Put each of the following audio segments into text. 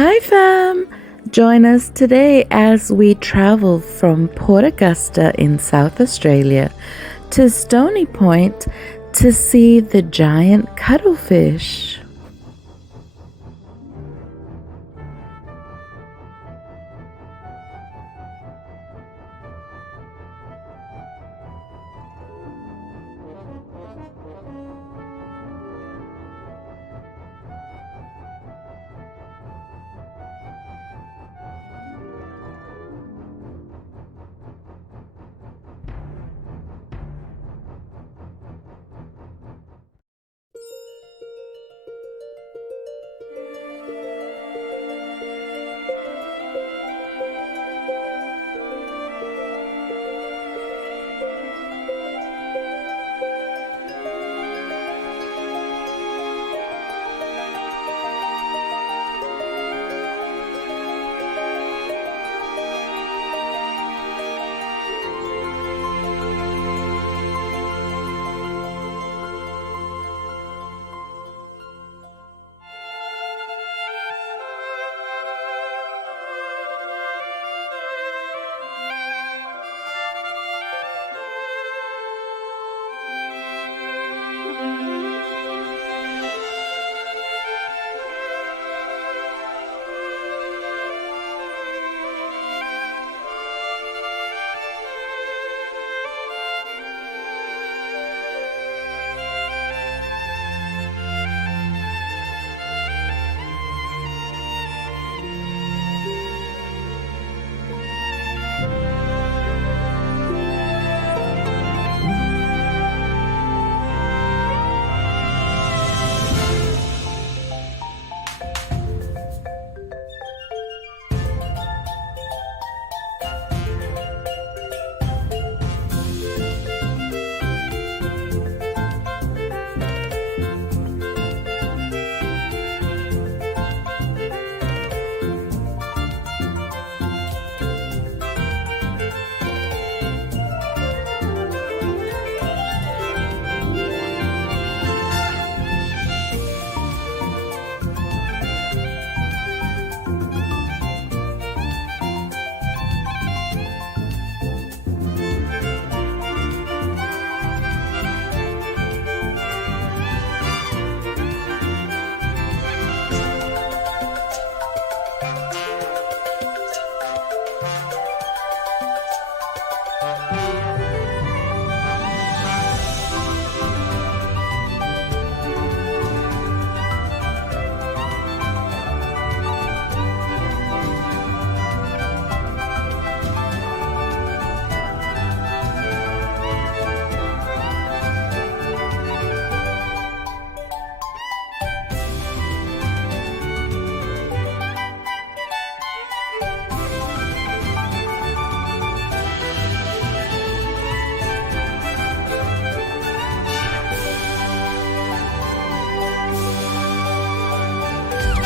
Hi fam! Join us today as we travel from Port Augusta in South Australia to Stony Point to see the giant cuttlefish.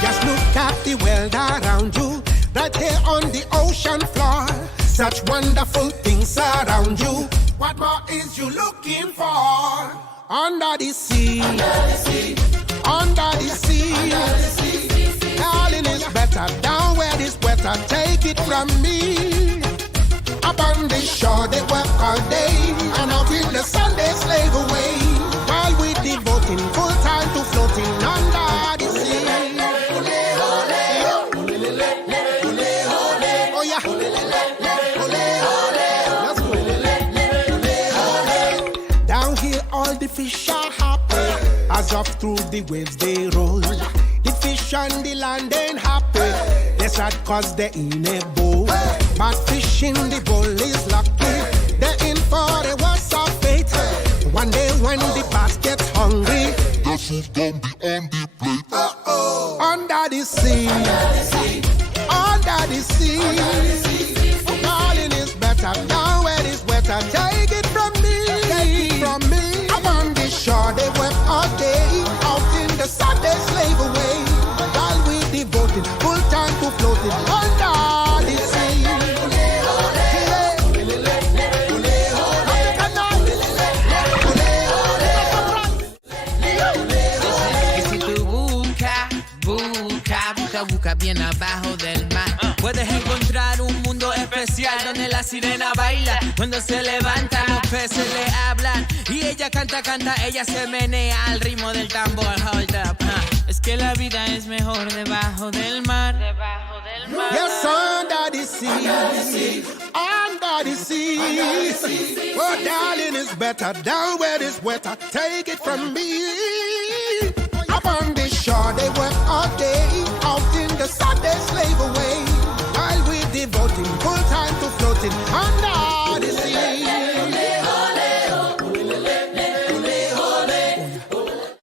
Just look at the world around you, right here on the ocean floor. Such wonderful things surround you. What more is you looking for? Under the sea, under the sea, under the sea. Darling is better down where it's wetter. Take it from me. Up on the shore they work all day, and out in the sun they slave away, while we devoting full time to floating under the sea. Down here all the fish are happy, as up through the waves they roll. The fish on the land ain't happy, they're sad cause they're in a bowl. But fish in the bowl is lucky, they're in for a worse of fate. One day when the bass gets hungry, the food gon' be on the plate. Under the sea, under the sea. Darling is better down where it's wetter. Take it from me, take it from me. Up on the shore they work all day, out in the sun they slave away, while we devoted full time to floating under the sea. It's the boom, busca, busca, busca bien abajo del mar. Puedes encontrar un mundo especial donde la sirena baila. Cuando se levanta los peces le hablan y ella canta, canta, ella se menea al ritmo del tambor. Hold up, es que la vida es mejor debajo del mar. Debajo del mar. Yes, under the sea, under the sea. Oh, darling, it's better down where it's wetter. Take it from me. Up on the shore, they work all day, out in the sun.